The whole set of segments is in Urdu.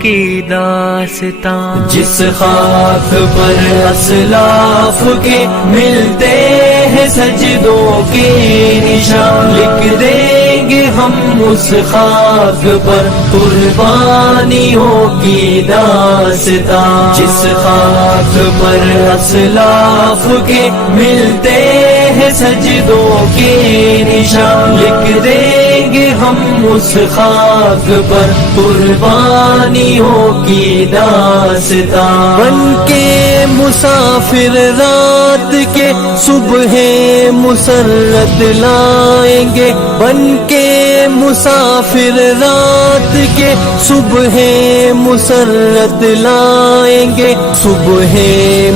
کی داستان، جس خاک پر اسلاف کے ملتے ہیں سجدوں کے نشان، لکھ دیں گے ہم اس خاک پر قربانیوں کی داستان، جس خاک پر اسلاف کے ملتے ہیں سجدوں کے نشان، لکھ دیں گے ہم اس خاک پر قربانیوں کی داستان۔ بن کے مسافر رات کے صبح مسرت لائیں گے، بن کے مسافر رات کے صبح مسرت لائیں گے، صبح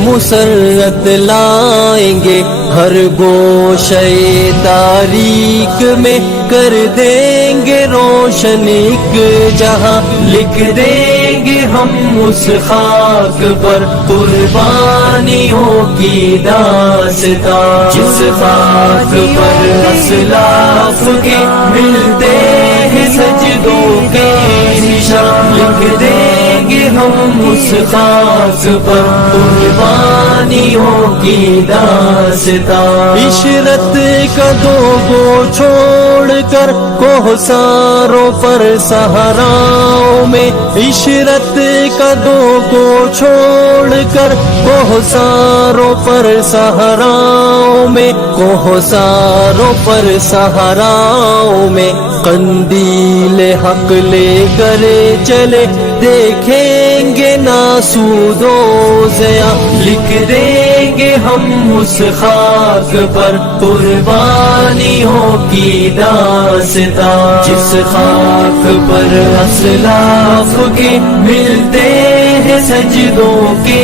مسرت لائیں گے، ہر گوشے تاریک میں کر دیں گے روشن ایک جہاں، لکھ دیں گے ہم اس خاک پر قربانیوں کی داستان، جس خاک پر اسلاف کے ملتے ہیں سجدوں کے نشان، لکھ دیں گے ہم اس خاک پر قربانیوں کی داستان۔ عشرت کا دوگو چھوڑ کر کوہساروں پر صحراؤں میں، عشرت کا دوگو چھوڑ کر کوہساروں پر صحراؤں میں، کوہساروں پر صحراؤں میں، قندیل حق لے کر چلے دیکھیں گے نہ سود و ضیاء، لکھ دیں گے ہم اس خاک پر قربانیوں کی داستان، جس خاک پر اسلاف کے ملتے ہیں سجدوں کے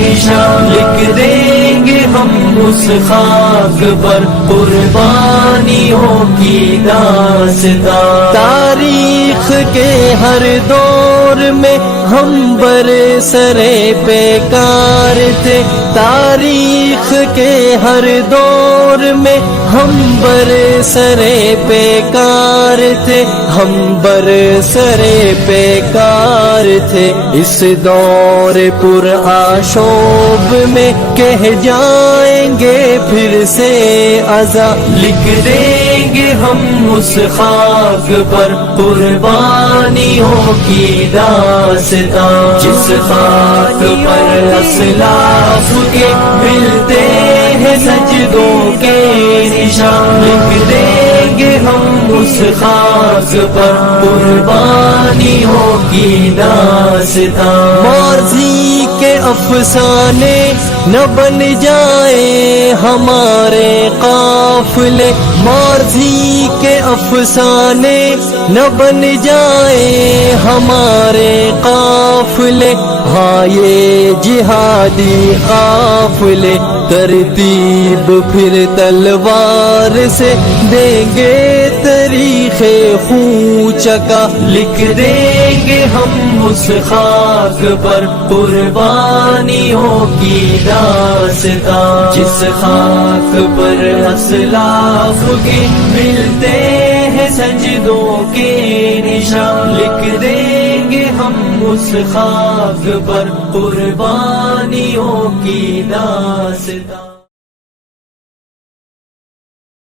نشان، لکھ دیں گے ہم اس خاک پر قربانیوں کی داستان۔ تاریخ کے ہر دور میں ہم برسرے پیکار تھے، تاریخ کے ہر دور میں ہم برسرے پیکار تھے، ہم برسرے پیکار تھے، اس دور پر آشوب میں کہہ جائیں گے پھر سے ازا، لکھ دیں گے ہم اس خاک پر قربانیوں کی داستان، جس خاک پر اسلاف کے ملتے ہیں سجدوں کے نشان، لکھ دیں گے ہم اس خاک پر قربانیوں کی داستان۔ ماضی کے افسانے نہ بن جائیں ہمارے قافلے، ماضی کے افسانے نہ بن جائیں ہمارے قافلے، ہاں یہ جہادی قافلے ترتیب پھر تلوار سے دیں گے تاریخ خوچکا، لکھ دیں گے ہم اس خاک پر قربانیوں کی داستان، جس خاک پر اسلاف کے ملتے ہیں سجدوں کے نشان، لکھ دیں گے ہم اس خاک پر قربانیوں کی داستان۔